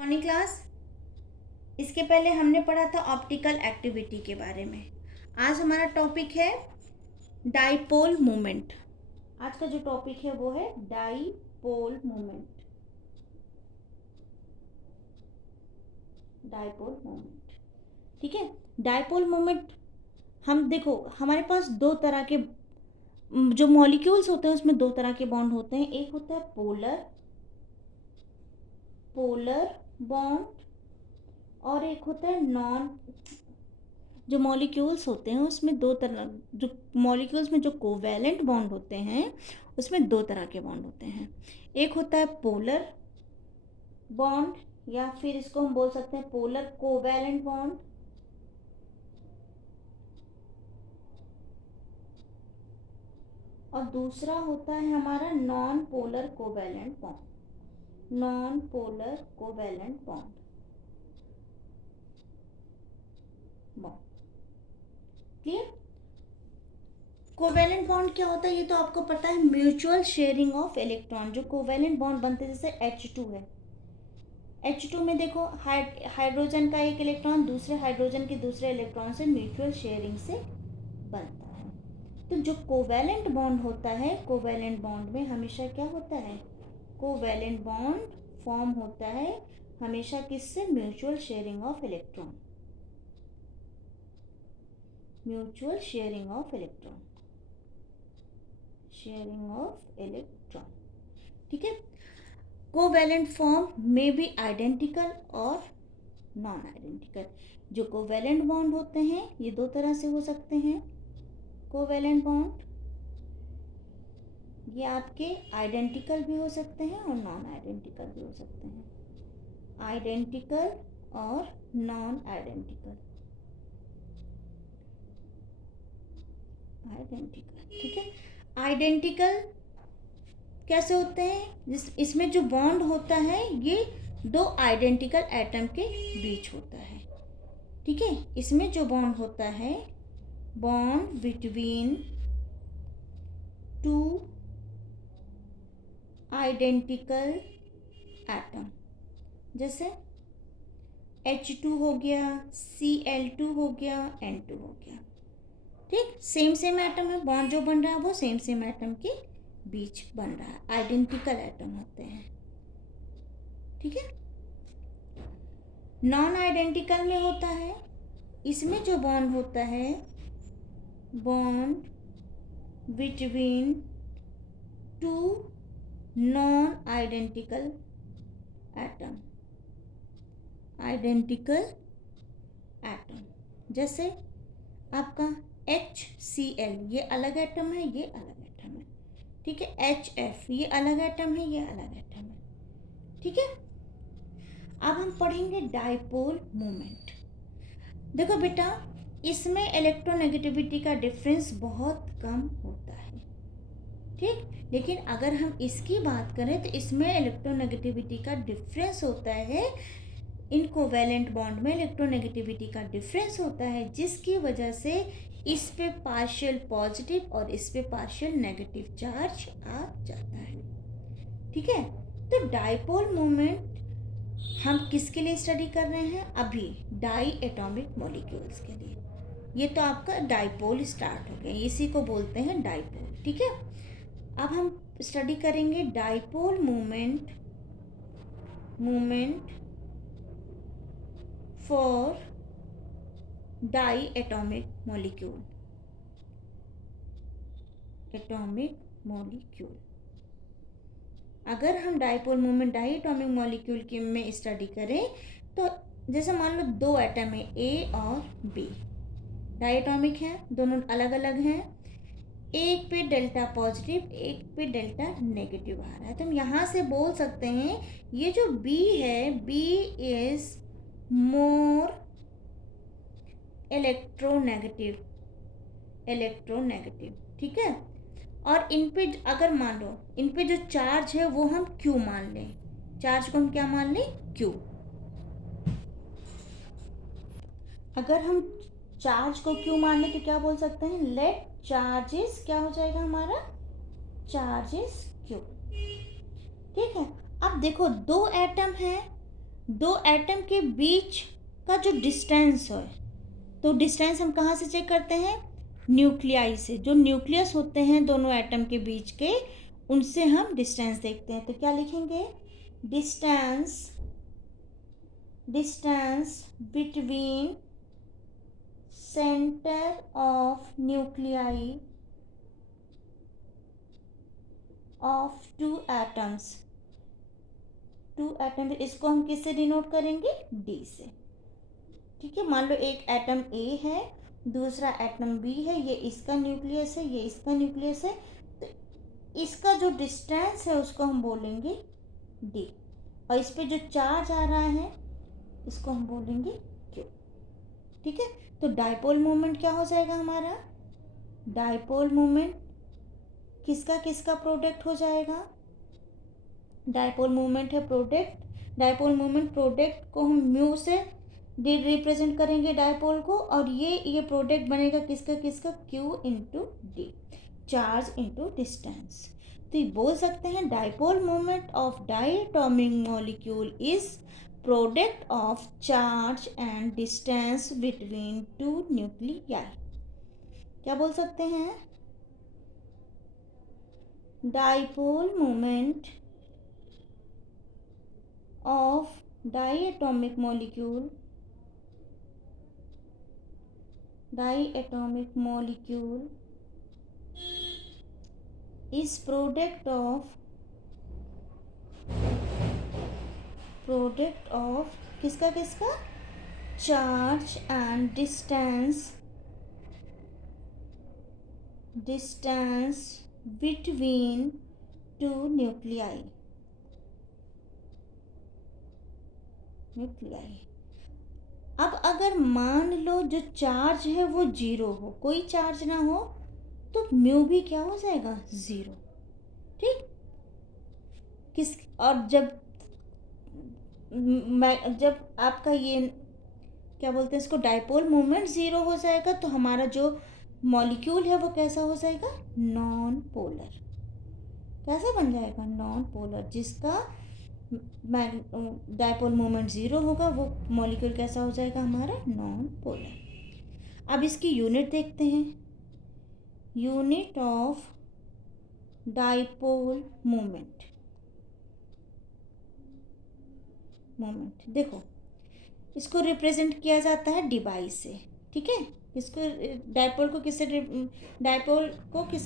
Morning class. इसके पहले हमने पढ़ा था ऑप्टिकल एक्टिविटी के बारे में। आज हमारा टॉपिक है डाइपोल मोमेंट। आज का जो टॉपिक है वो है डाइपोल मोमेंट। डाइपोल मोमेंट, ठीक है। डाइपोल मोमेंट, हम देखो हमारे पास दो तरह के जो मॉलिक्यूल्स होते हैं उसमें दो तरह के बॉन्ड होते हैं। एक होता है पोलर बॉन्ड और एक होता है नॉन। जो मॉलिक्यूल्स होते हैं उसमें दो तरह, जो मॉलिक्यूल्स में जो कोवैलेंट बॉन्ड होते हैं उसमें दो तरह के बॉन्ड होते हैं। एक होता है पोलर बॉन्ड या फिर इसको हम बोल सकते हैं पोलर कोवैलेंट बॉन्ड, और दूसरा होता है हमारा non polar covalent bond. Non polar covalent bond clear. Covalent bond क्या होता है ये तो आपको पता है, म्यूचुअल शेयरिंग ऑफ इलेक्ट्रॉन। जो कोवैलेंट बॉन्ड बनते हैं जैसे H2 है, H2 में देखो हाइड्रोजन का एक इलेक्ट्रॉन दूसरे हाइड्रोजन के दूसरे इलेक्ट्रॉन से म्यूचुअल शेयरिंग से बनता है। तो जो कोवैलेंट बॉन्ड होता है, कोवैलेंट बॉन्ड में हमेशा क्या होता है, कोवैलेंट बॉन्ड फॉर्म होता है हमेशा किससे, mutual sharing of electron. Mutual sharing of electron, sharing of electron, ठीक है। कोवैलेंट फॉर्म में बी आइडेंटिकल और नॉन आइडेंटिकल। जो कोवैलेंट बॉन्ड होते हैं ये दो तरह से हो सकते हैं। कोवैलेंट बॉन्ड ये आपके आइडेंटिकल भी हो सकते हैं और नॉन आइडेंटिकल भी हो सकते हैं। आइडेंटिकल और नॉन आइडेंटिकल, आइडेंटिकल, ठीक है। आइडेंटिकल कैसे होते हैं, इसमें जो बॉन्ड होता है ये दो आइडेंटिकल एटम के बीच होता है, ठीक है। इसमें जो बॉन्ड होता है, bond between two identical atom, जैसे H2 हो गया, Cl2 हो गया, N2 हो गया, ठीक। सेम एटम है, बॉन्ड जो बन रहा है वो सेम एटम के बीच बन रहा है, आइडेंटिकल एटम होते हैं, ठीक है। नॉन आइडेंटिकल में होता है, इसमें जो बॉन्ड होता है, bond between two non identical atom, identical atom, जैसे आपका HCl ये अलग एटम है, ये अलग एटम है, ठीक है। HF ये अलग एटम है, ये अलग एटम है, ठीक है। अब हम पढ़ेंगे डाइपोल मोमेंट। देखो बेटा, इसमें इलेक्ट्रोनेगेटिविटी का डिफरेंस बहुत कम होता है, ठीक। लेकिन अगर हम इसकी बात करें तो इसमें इलेक्ट्रोनेगेटिविटी का डिफरेंस होता है, इन कोवैलेंट बॉन्ड में इलेक्ट्रोनेगेटिविटी का डिफरेंस होता है, जिसकी वजह से इस पे पार्शियल पॉजिटिव और इस पे पार्शियल नेगेटिव चार्ज आ जाता है, ठीक है। तो डाइपोल मोमेंट हम किसके लिए स्टडी कर रहे हैं अभी, डाई एटॉमिक मॉलिक्यूल्स के लिए। ये तो आपका डाइपोल स्टार्ट हो गया, इसी को बोलते हैं डाइपोल, ठीक है। अब हम स्टडी करेंगे dipole moment for diatomic molecule, atomic molecule. अगर हम dipole moment diatomic molecule की में स्टडी करें तो जैसे मान लो दो एटम है A और B, डाई एटॉमिक है, दोनों अलग अलग हैं, एक पे डेल्टा पॉजिटिव एक पे डेल्टा नेगेटिव आ रहा है, तो हम यहाँ से बोल सकते हैं ये जो B है, B इज मोर इलेक्ट्रोनेगेटिव, ठीक है। और इन पे अगर मान लो इन पे जो चार्ज है वो हम Q मान लें, चार्ज को हम क्या मान लें, Q। अगर हम चार्ज को Q मान लें तो क्या बोल सकते हैं, लेट चार्जेस क्या हो जाएगा हमारा, चार्जेस Q, ठीक है। अब देखो दो एटम है, दो एटम के बीच का जो डिस्टेंस है, तो डिस्टेंस हम कहाँ से चेक करते हैं? न्यूक्लियाई से। जो न्यूक्लियस होते हैं दोनों एटम के बीच के, उनसे हम डिस्टेंस देखते हैं। तो क्या लिखेंगे? Distance between centre of nuclei of two atoms. इसको हम किससे डिनोट करेंगे? डी से। ठीक है, मान लो एक एटम ए है, दूसरा एटम बी है, ये इसका न्यूक्लियस है, ये इसका न्यूक्लियस है, तो इसका जो डिस्टेंस है उसको हम बोलेंगे डी, और इस पे जो चार्ज आ रहा है इसको हम बोलेंगे क्यू। ठीक है, तो डाइपोल मोमेंट क्या हो जाएगा हमारा? डाइपोल मोमेंट किसका किसका प्रोडक्ट हो जाएगा? डाइपोल मोमेंट है प्रोडक्ट। डाइपोल मोमेंट प्रोडक्ट को हम म्यू से रिप्रेजेंट करेंगे डाइपोल को, और ये प्रोडक्ट बनेगा किसका किसका? Q into D, charge into distance. तो ये बोल सकते हैं dipole moment of diatomic molecule is product of charge and distance between two nuclei. क्या बोल सकते हैं? Dipole moment of diatomic molecule is product of किसका किसका? Charge and distance between two nuclei. अब अगर मान लो जो चार्ज है वो जीरो हो, कोई चार्ज ना हो, तो म्यू भी क्या हो जाएगा? जीरो। ठीक, और जब आपका ये क्या बोलते हैं इसको, डाइपोल मोमेंट जीरो हो जाएगा, तो हमारा जो मॉलिक्यूल है वो कैसा हो जाएगा? Non polar. कैसा बन जाएगा? Non polar. जिसका डाइपोल मोमेंट जीरो होगा वो मॉलिक्यूल कैसा हो जाएगा हमारा? Non polar. अब इसकी यूनिट देखते हैं। यूनिट ऑफ डाइपोल मोमेंट देखो, इसको रिप्रेजेंट किया जाता है डिवाइस से। ठीक है, इसको डाइपोल को किससे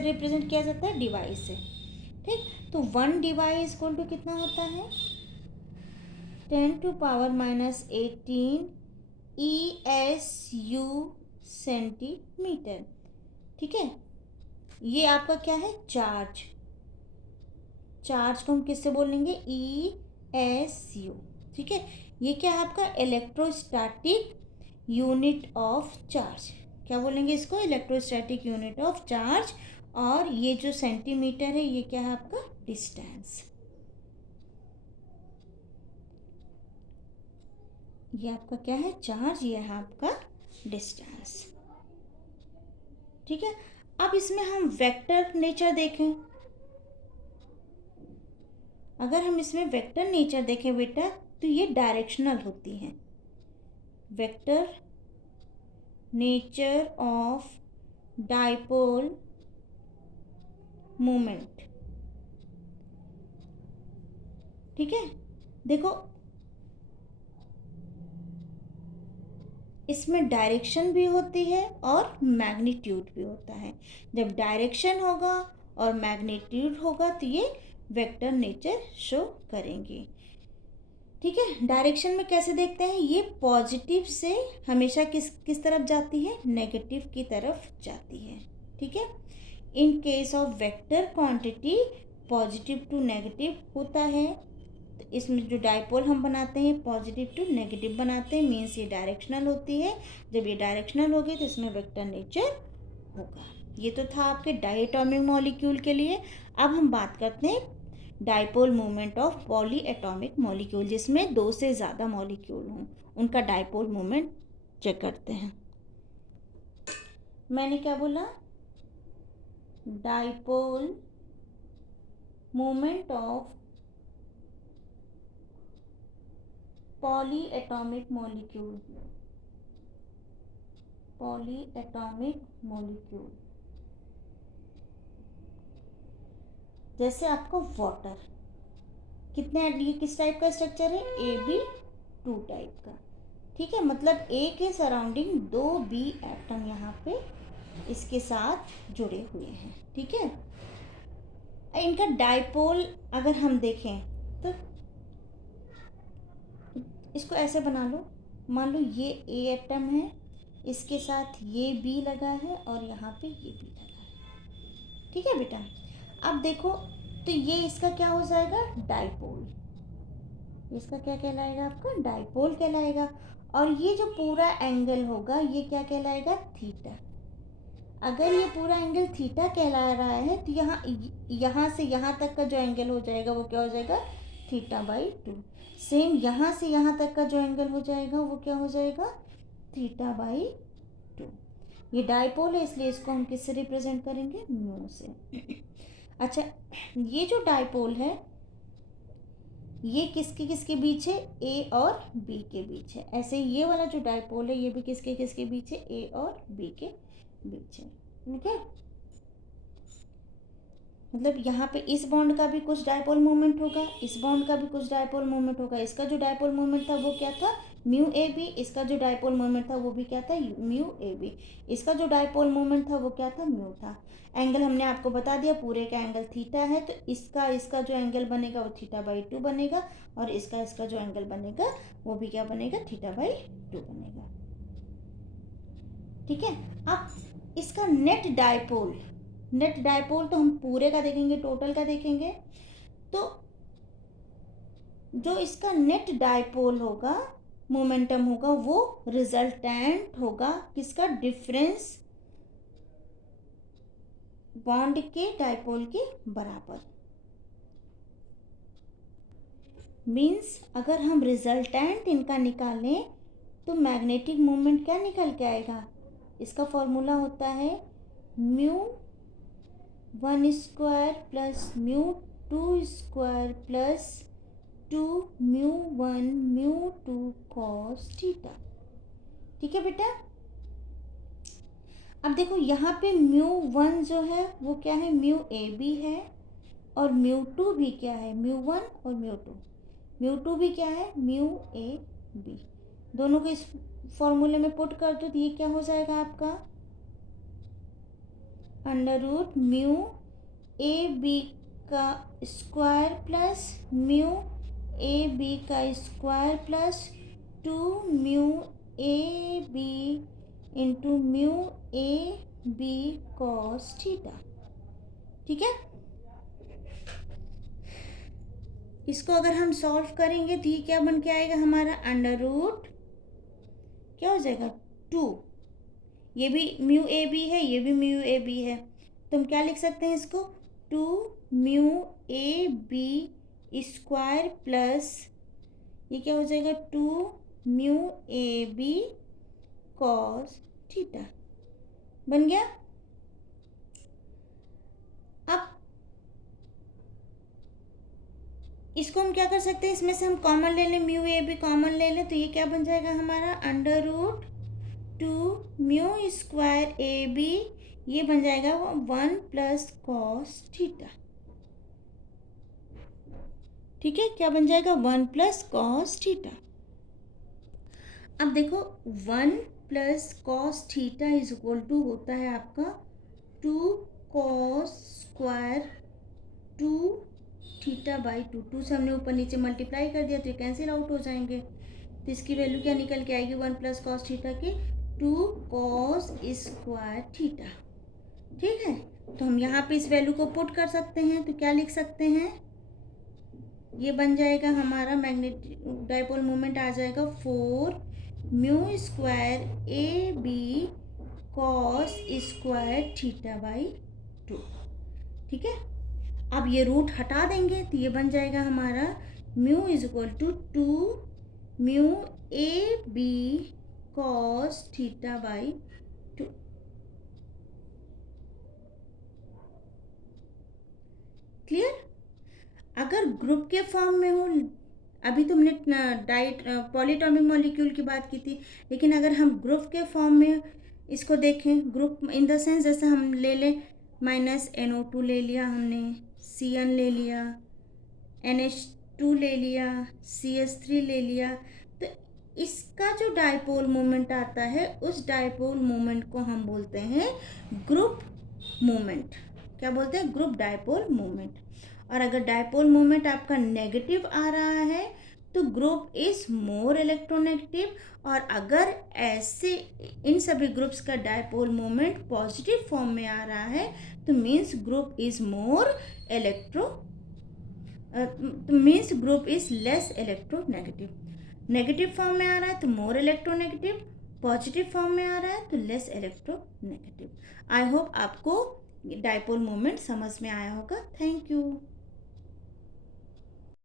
रिप्रेजेंट किया जाता है? डिवाइस से। ठीक, तो 1 डिवाइस इक्वल टू कितना होता है? 10⁻⁻18 ESU सेंटीमीटर। ठीक है, ये आपका क्या है? चार्ज को हम किससे बोलेंगे? ESU। ठीक है, ये क्या है आपका? Electrostatic unit of charge. क्या बोलेंगे इसको? Electrostatic unit of charge. और ये जो सेंटीमीटर है ये क्या है आपका? डिस्टेंस। ये आपका क्या है? चार्ज। ये है आपका डिस्टेंस। ठीक है, अब इसमें हम वेक्टर नेचर देखें। अगर हम इसमें वेक्टर नेचर देखें बेटा, तो ये डायरेक्शनल होती हैं। Vector nature of dipole moment. ठीक है, देखो इसमें डायरेक्शन भी होती है और मैग्नीट्यूड भी होता है। जब डायरेक्शन होगा और मैग्नीट्यूड होगा तो ये वेक्टर नेचर शो करेंगे। ठीक है, डायरेक्शन में कैसे देखते हैं? ये पॉजिटिव से हमेशा किस तरफ जाती है? नेगेटिव की तरफ जाती है। ठीक है, in case of vector quantity positive to negative होता है। तो इसमें जो डाइपोल हम बनाते हैं पॉजिटिव टू नेगेटिव बनाते हैं, मीन्स ये डायरेक्शनल होती है। जब ये डायरेक्शनल होगी तो इसमें वेक्टर नेचर होगा। ये तो था आपके डायटोमिक मॉलिक्यूल के लिए। अब हम बात करते हैं dipole moment of poly atomic molecule, जिसमें 2 से ज़्यादा मॉलिक्यूल हों, उनका डाइपोल मोमेंट चेक करते हैं। मैंने क्या बोला? Dipole moment of polyatomic molecule, polyatomic molecule जैसे आपको वाटर, कितने, ये किस टाइप का स्ट्रक्चर है, AB2 टाइप का, ठीक है, मतलब A के सराउंडिंग 2B एटम यहाँ पे इसके साथ जुड़े हुए हैं, ठीक है। इनका डाइपोल अगर हम देखें तो इसको ऐसे बना लो, मान लो ये A एटम है, इसके साथ ये B लगा है और यहाँ पे ये B लगा है, ठीक है बेटा। अब देखो तो ये इसका क्या हो जाएगा, डाइपोल, इसका क्या कहलाएगा आपका, डाइपोल कहलाएगा। और ये जो पूरा एंगल होगा ये क्या कहलाएगा, थीटा। अगर ये पूरा एंगल थीटा कहला रहा है तो यहाँ से यहाँ तक का जो एंगल हो जाएगा वो क्या हो जाएगा, θ/2। सेम यहाँ से यहाँ तक का जो एंगल हो जाएगा वो क्या हो जाएगा, θ/2। ये डाइपोल है इसलिए इसको हम किससे रिप्रेजेंट करेंगे, म्यू से। अच्छा, ये जो डाइपोल है ये किसके किसके बीच है, ए और बी के बीच है। ऐसे ये वाला जो डाइपोल है ये भी किसके किसके बीच है, ए और बी के बीच है, ठीक है। मतलब यहाँ पे इस बॉन्ड का भी कुछ डाइपोल मोमेंट होगा, इस बॉन्ड का भी कुछ डाइपोल मोमेंट होगा। इसका जो डाइपोल मोमेंट था वो क्या था, म्यू ए बी, इसका जो डाइपोल मोमेंट था वो भी क्या था, म्यू ए बी, इसका जो डाइपोल मोमेंट था वो क्या था, म्यू था। एंगल हमने आपको बता दिया, पूरे का एंगल थीटा है, तो इसका जो एंगल बनेगा वो θ/2 बनेगा, और इसका जो एंगल बनेगा वो भी क्या बनेगा, θ/2 बनेगा, ठीक है। अब इसका नेट डाइपोल तो हम पूरे का देखेंगे, टोटल का देखेंगे, तो जो इसका नेट डाइपोल होगा, मोमेंटम होगा, वो रिजल्टेंट होगा किसका, डिफरेंस बॉन्ड के डाइपोल के बराबर। मीन्स अगर हम रिजल्टेंट इनका निकालें तो मैग्नेटिक मोमेंट क्या निकल के आएगा, इसका फॉर्मूला होता है μ1² प्लस μ2² प्लस 2μ1 μ2 cos थीटा, ठीक है बेटा। अब देखो यहाँ पे μ1 जो है वो क्या है, म्यू ए बी है, और μ2 भी क्या है, μ1 और μ2 भी क्या है, म्यू ए बी। दोनों को इस फॉर्मूले में पुट कर दो तो ये क्या हो जाएगा आपका, under root mu A B का square plus mu A B का square plus 2μ A B into mu A B cos theta, ठीक है। इसको अगर हम सॉल्व करेंगे तो ये क्या बन के आएगा हमारा, अंडर रूट क्या हो जाएगा 2, ये भी म्यू ए बी है, ये भी म्यू ए बी है, तो हम क्या लिख सकते हैं इसको, 2μ ए बी स्क्वायर प्लस ये क्या हो जाएगा, 2μ ए बी कॉस थीटा, बन गया। अब इसको हम क्या कर सकते हैं, इसमें से हम कॉमन ले लें, म्यू ए बी कॉमन ले लें, तो ये क्या बन जाएगा हमारा, अंडर रूट 2μ² ए बी, ये बन जाएगा 1 प्लस कॉस थीटा, ठीक है। क्या बन जाएगा, 1 प्लस कॉस थीटा। अब देखो 1 plus cos theta is equal to होता है आपका 2 कॉस स्क्वायर 2 θ/2, 2 से हमने ऊपर नीचे मल्टीप्लाई कर दिया तो ये कैंसिल आउट हो जाएंगे, तो इसकी वैल्यू क्या निकल के आएगी, 1 प्लस कॉस थीटा की 2 कॉस स्क्वायर थीटा, ठीक है। तो हम यहाँ पे इस वैल्यू को पुट कर सकते हैं, तो क्या लिख सकते हैं, ये बन जाएगा हमारा मैग्नेटिक डाइपोल मोमेंट आ जाएगा 4μ² ए बी कॉस स्क्वायर θ/2, ठीक है। अब ये रूट हटा देंगे तो ये बन जाएगा हमारा mu is equal to 2μ A B cos θ/2, clear. अगर ग्रुप के फॉर्म में हो अभी तुमने डाइट पॉलीटॉमिक मॉलिक्यूल की बात की थी, लेकिन अगर हम ग्रुप के फॉर्म में इसको देखें, ग्रुप इन द सेंस जैसे हम ले लें -NO2 ले लिया हमने, CN ले लिया, NH2 ले लिया, CH3 ले लिया, तो इसका जो डायपोल मोमेंट आता है उस डायपोल मोमेंट को हम बोलते हैं ग्रुप मोमेंट। क्या बोलते हैं? Group dipole moment. और अगर डायपोल मोमेंट आपका नेगेटिव आ रहा है तो ग्रुप इज मोर इलेक्ट्रोनेगेटिव, और अगर ऐसे इन सभी ग्रुप्स का डायपोल मोमेंट पॉजिटिव फॉर्म में आ रहा है तो means group is more means group is less electronegative. Negative form में आ रहा है तो मोर इलेक्ट्रोनेगेटिव, पॉजिटिव फॉर्म में आ रहा है तो लेस इलेक्ट्रोनेगेटिव। आई होप आपको डायपोल मोमेंट समझ में आया होगा। Thank you.